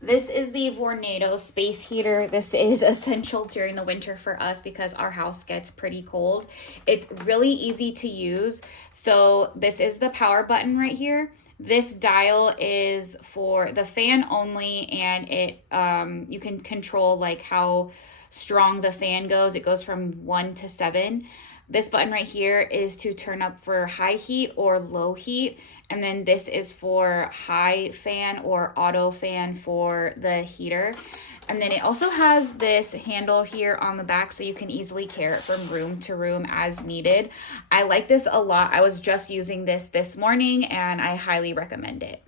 This is the Vornado Space Heater. This is essential during the winter for us because our house gets pretty cold. It's really easy to use. So this is the power button right here. This dial is for the fan only, and it you can control like how strong the fan goes. It goes from 1 to 7. This button right here is to turn up for high heat or low heat. And then this is for high fan or auto fan for the heater. And then it also has this handle here on the back so you can easily carry it from room to room as needed. I like this a lot. I was just using this morning and I highly recommend it.